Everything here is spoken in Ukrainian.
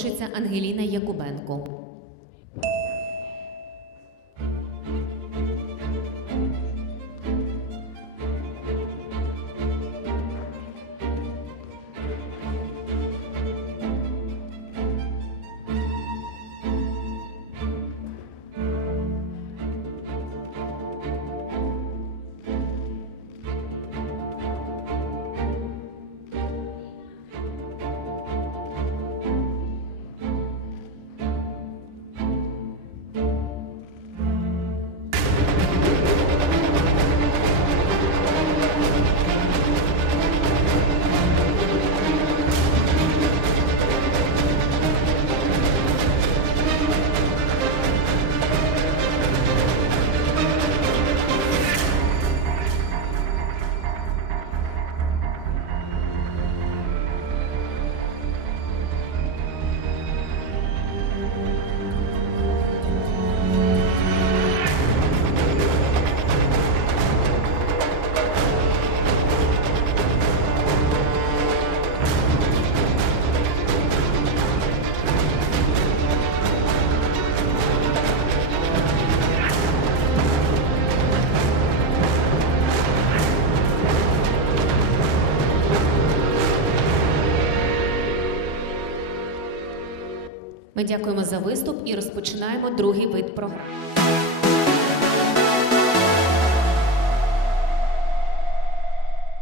запрошується Ангеліна Якубенко. Ми дякуємо за виступ і розпочинаємо другий вид програми.